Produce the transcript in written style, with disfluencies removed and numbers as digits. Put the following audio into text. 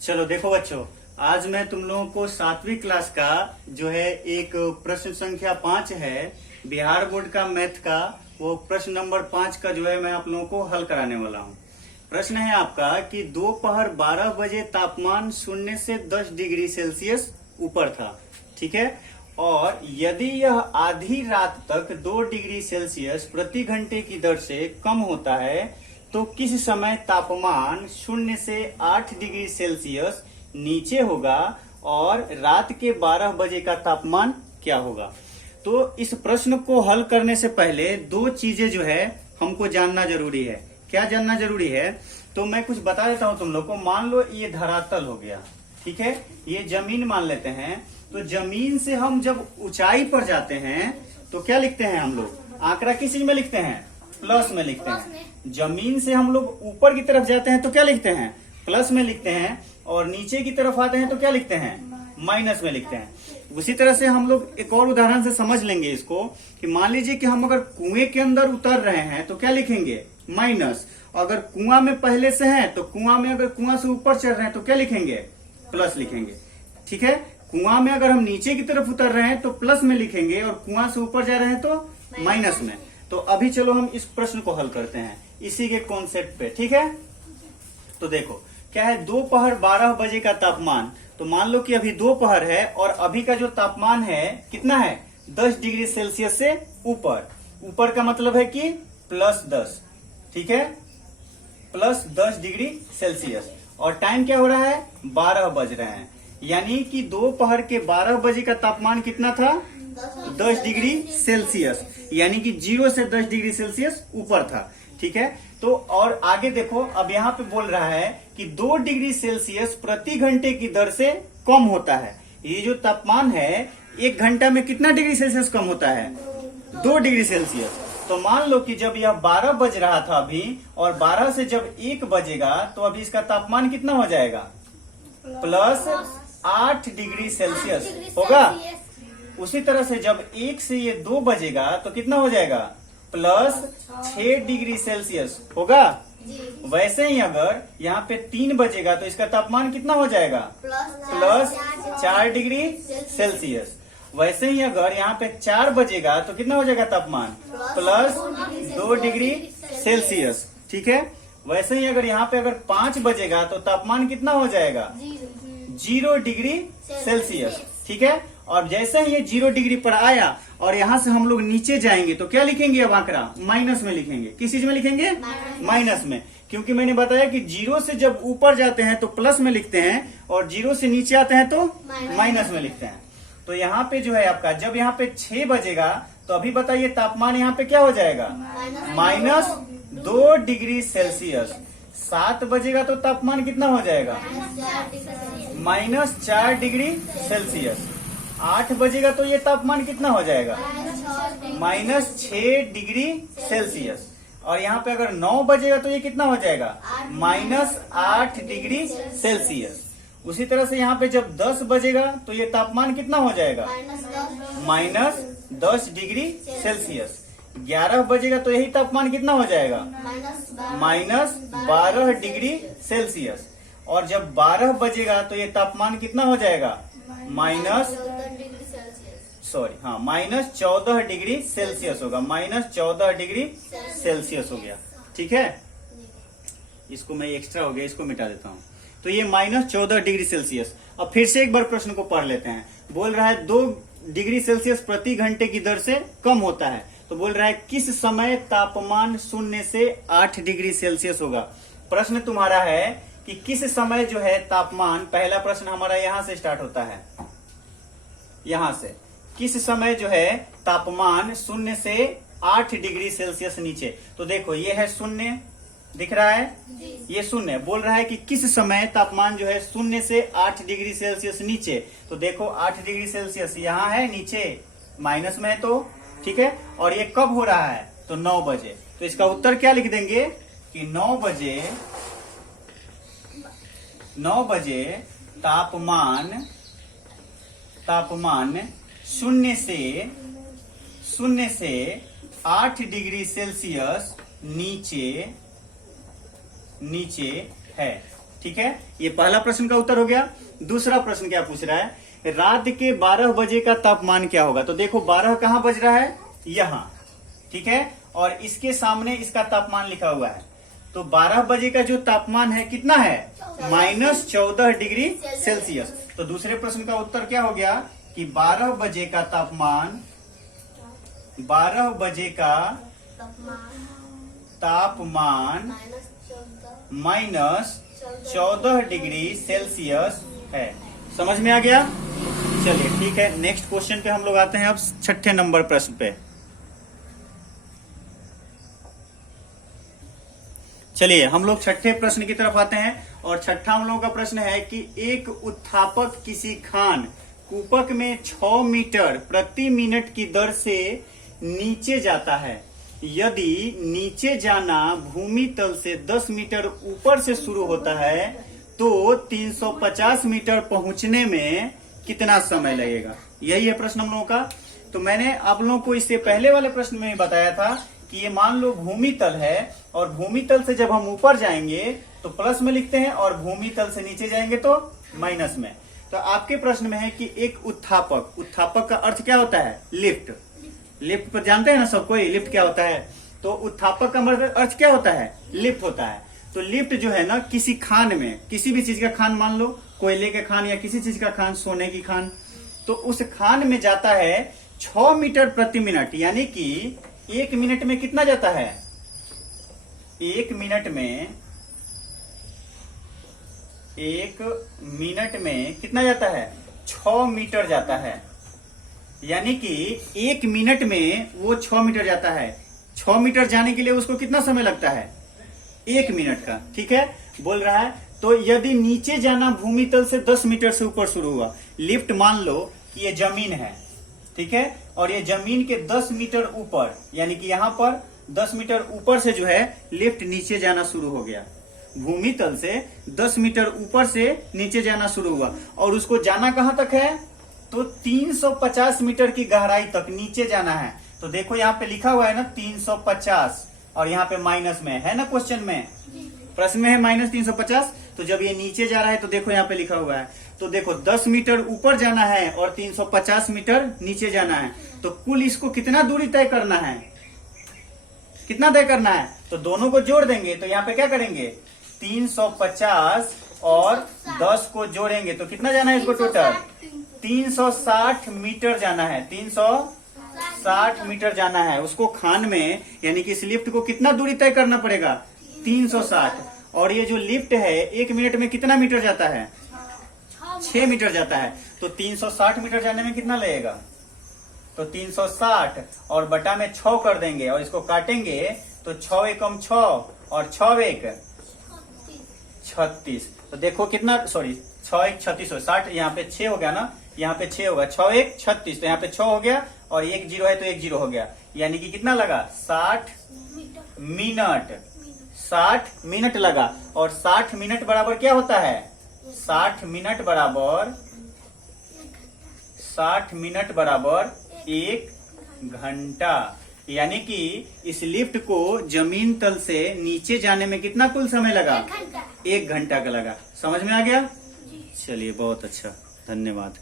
चलो देखो बच्चों, आज मैं तुम लोगों को 7वीं क्लास का जो है एक प्रश्न संख्या 5 है बिहार बोर्ड का मैथ का, वो प्रश्न नंबर 5 का जो है मैं आप लोगों को हल कराने वाला हूँ। प्रश्न है आपका कि दोपहर 12 बजे तापमान 0 से 10 डिग्री सेल्सियस ऊपर था, ठीक है, और यदि यह आधी रात तक 2 डिग्री सेल्सियस प्रति घंटे की दर से कम होता है तो किस समय तापमान 0 से 8 डिग्री सेल्सियस नीचे होगा और रात के 12 बजे का तापमान क्या होगा। तो इस प्रश्न को हल करने से पहले दो चीजें जो है हमको जानना जरूरी है। क्या जानना जरूरी है? तो मैं कुछ बता देता हूं तुम लोग को। मान लो ये धरातल हो गया, ठीक है, ये जमीन मान लेते हैं। तो जमीन से हम जब ऊंचाई पर जाते हैं तो क्या लिखते हैं हम लोग? आंकड़ा किस चीज में लिखते हैं? प्लस में लिखते हैं। जमीन से हम लोग ऊपर की तरफ जाते हैं तो क्या लिखते हैं? प्लस में लिखते हैं। और नीचे की तरफ आते हैं तो क्या लिखते हैं? माइनस में लिखते हैं। उसी तरह से हम लोग एक और उदाहरण से समझ लेंगे इसको कि मान लीजिए कि हम अगर कुएं के अंदर उतर रहे हैं तो क्या लिखेंगे? माइनस। अगर कुआं में पहले से है तो कुआं में अगर कुआं से ऊपर चढ़ रहे हैं तो क्या लिखेंगे? प्लस लिखेंगे, ठीक है। कुआं में अगर हम नीचे की तरफ उतर रहे हैं तो प्लस में लिखेंगे और कुआं से ऊपर जा रहे हैं तो माइनस में। तो अभी चलो हम इस प्रश्न को हल करते हैं इसी के कॉन्सेप्ट पे, ठीक है। तो देखो क्या है, दोपहर 12 बजे का तापमान। तो मान लो कि अभी दोपहर है और अभी का जो तापमान है कितना है? 10 डिग्री सेल्सियस से ऊपर। ऊपर का मतलब है कि +10, ठीक है, +10 डिग्री सेल्सियस। और टाइम क्या हो रहा है? 12 बज रहे हैं। यानी कि दोपहर के 12 बजे का तापमान कितना था? 10 डिग्री सेल्सियस, यानी कि 0 से 10 डिग्री सेल्सियस ऊपर था, ठीक है। तो और आगे देखो, अब यहाँ पे बोल रहा है कि 2 डिग्री सेल्सियस प्रति घंटे की दर से कम होता है। ये जो तापमान है 1 घंटा में कितना डिग्री सेल्सियस कम होता है? 2 डिग्री सेल्सियस। तो मान लो कि जब यह 12 बज रहा था अभी, और 12 से जब 1 बजेगा तो अभी इसका तापमान कितना हो जाएगा? +8 डिग्री सेल्सियस होगा। उसी तरह से जब 1 से ये 2 बजेगा तो कितना हो जाएगा? +6 डिग्री सेल्सियस होगा। वैसे ही अगर यहाँ पे 3 बजेगा तो इसका तापमान कितना हो जाएगा? +4 डिग्री सेल्सियस। वैसे ही अगर यहाँ पे 4 बजेगा तो कितना हो जाएगा तापमान? +2 डिग्री सेल्सियस, ठीक है। वैसे ही अगर यहाँ पे अगर 5 बजेगा तो तापमान कितना हो जाएगा? 0 डिग्री सेल्सियस, ठीक है। और जैसे ही ये 0 डिग्री पर आया और यहाँ से हम लोग नीचे जाएंगे तो क्या लिखेंगे? अब आंकड़ा माइनस में लिखेंगे। किस चीज में लिखेंगे? माइनस में। क्योंकि मैंने बताया कि 0 से जब ऊपर जाते हैं तो प्लस में लिखते हैं और 0 से नीचे आते हैं तो माइनस में लिखते हैं। तो यहाँ पे जो है आपका, जब यहाँ पे 6 बजेगा तो अभी बताइए तापमान यहाँ पे क्या हो जाएगा? -2 डिग्री सेल्सियस। 7 बजेगा तो तापमान कितना हो जाएगा? -4 डिग्री सेल्सियस। 8 बजेगा तो ये तापमान कितना हो जाएगा? -6 डिग्री सेल्सियस। और यहाँ पे अगर 9 बजेगा तो ये कितना हो जाएगा? -8 डिग्री सेल्सियस। उसी तरह से यहाँ पे जब 10 बजेगा तो ये तापमान कितना हो जाएगा? -10 डिग्री सेल्सियस। 11 बजेगा तो यही तापमान कितना हो जाएगा? -12 डिग्री सेल्सियस। और जब 12 बजेगा तो ये तापमान कितना हो जाएगा? -14 डिग्री सेल्सियस होगा। -14 डिग्री सेल्सियस हो गया, ठीक है। इसको मैं एक्स्ट्रा हो गया, इसको मिटा देता हूँ। तो ये -14 डिग्री सेल्सियस। अब फिर से एक बार प्रश्न को पढ़ लेते हैं। बोल रहा है 2 डिग्री सेल्सियस प्रति घंटे की दर से कम होता है। तो बोल रहा है किस समय तापमान 0 से 8 डिग्री सेल्सियस होगा। प्रश्न तुम्हारा है कि किस समय जो है तापमान, पहला प्रश्न हमारा यहां से स्टार्ट होता है, यहां से, किस समय जो है तापमान 0 से 8 डिग्री सेल्सियस नीचे। तो देखो ये है 0, दिख रहा है, ये 0 बोल रहा है कि किस समय तापमान जो है 0 से 8 डिग्री सेल्सियस नीचे। तो देखो 8 डिग्री सेल्सियस यहाँ है, नीचे माइनस में है, तो ठीक है। और ये कब हो रहा है? तो 9 बजे। तो इसका उत्तर क्या लिख देंगे कि 9 बजे तापमान 0 से 8 डिग्री सेल्सियस नीचे है। ठीक है, ये पहला प्रश्न का उत्तर हो गया। दूसरा प्रश्न क्या पूछ रहा है, रात के 12 बजे का तापमान क्या होगा। तो देखो 12 कहाँ बज रहा है, यहाँ, ठीक है, और इसके सामने इसका तापमान लिखा हुआ है। तो 12 बजे का जो तापमान है कितना है, -14 डिग्री सेल्सियस। तो दूसरे प्रश्न का उत्तर क्या हो गया कि 12 बजे का तापमान, 12 बजे का तापमान -14 डिग्री सेल्सियस है। समझ में आ गया। चलिए ठीक है, नेक्स्ट क्वेश्चन पे हम लोग आते हैं अब छठे नंबर प्रश्न पे। चलिए हम लोग छठे प्रश्न की तरफ आते हैं, और छठा हम लोगों का प्रश्न है कि एक उत्थापक किसी खान कूपक में 6 मीटर प्रति मिनट की दर से नीचे जाता है। यदि नीचे जाना भूमि तल से 10 मीटर ऊपर से शुरू होता है तो 350 मीटर पहुंचने में कितना समय लगेगा। यही है प्रश्न हम लोगों का। तो मैंने आप लोगों को इससे पहले वाले प्रश्न में बताया था कि ये मान लो भूमि तल है, और भूमि तल से जब हम ऊपर जाएंगे तो प्लस में लिखते हैं, और भूमि तल से नीचे जाएंगे तो माइनस में। तो आपके प्रश्न में है कि एक उत्थापक, उत्थापक का अर्थ क्या होता है, लिफ्ट। लिफ्ट पर जानते हैं ना सब कोई, लिफ्ट क्या होता है। तो उत्थापक का अर्थ क्या होता है, लिफ्ट होता है। तो लिफ्ट जो है ना किसी खान में, किसी भी चीज का खान, मान लो कोयले के खान या किसी चीज का खान, सोने की खान, तो उस खान में जाता है 6 मीटर प्रति मिनट, यानी कि 1 मिनट में कितना जाता है, 1 मिनट में कितना जाता है, 6 मीटर जाता है। यानी कि 1 मिनट में वो 6 मीटर जाता है। 6 मीटर जाने के लिए उसको कितना समय लगता है, 1 मिनट का, ठीक है, बोल रहा है। तो यदि नीचे जाना भूमि तल से 10 मीटर से ऊपर शुरू हुआ, लिफ्ट मान लो कि ये जमीन है, ठीक है, और ये जमीन के 10 मीटर ऊपर, यानी कि यहाँ पर 10 मीटर ऊपर से जो है लिफ्ट नीचे जाना शुरू हो गया। भूमि तल से 10 मीटर ऊपर से नीचे जाना शुरू हुआ, और उसको जाना कहां तक है, तो 350 मीटर की गहराई तक नीचे जाना है। तो देखो यहाँ पे लिखा हुआ है ना 350, और यहाँ पे माइनस में है ना, क्वेश्चन में, प्रश्न में है -350। तो जब ये नीचे जा रहा है तो देखो यहाँ पे लिखा हुआ है, तो देखो 10 मीटर ऊपर जाना है और 350 मीटर नीचे जाना है। तो कुल इसको कितना दूरी तय करना है, कितना तय करना है, तो दोनों को जोड़ देंगे। तो यहाँ पे क्या करेंगे, 350 और 10 को जोड़ेंगे तो कितना जाना है इसको, टोटल 360 मीटर जाना है, 360 मीटर जाना है उसको खान में। यानी कि इस लिफ्ट को कितना दूरी तय करना पड़ेगा, 360। और ये जो लिफ्ट है 1 मिनट में कितना मीटर जाता है, 6 मीटर जाता है। तो 360 मीटर जाने में कितना लगेगा, तो 360 और बटा में 6 कर देंगे, और इसको काटेंगे तो 6 एकम 6 और 6 एक 36। तो देखो कितना, सॉरी 6 एक 36 हो, 60, यहाँ पे 6 हो गया ना, यहाँ पे 6 होगा, 6 एक 36, तो यहाँ पे 6 हो गया, और 1 0 है तो 1 0 हो गया। यानी कि कितना लगा, 60 मिनट, 60 मिनट लगा। और 60 मिनट बराबर क्या होता है, 60 मिनट बराबर 1 घंटा। यानी कि इस लिफ्ट को जमीन तल से नीचे जाने में कितना कुल समय लगा, 1 घंटा का लगा। समझ में आ गया। चलिए बहुत अच्छा, धन्यवाद।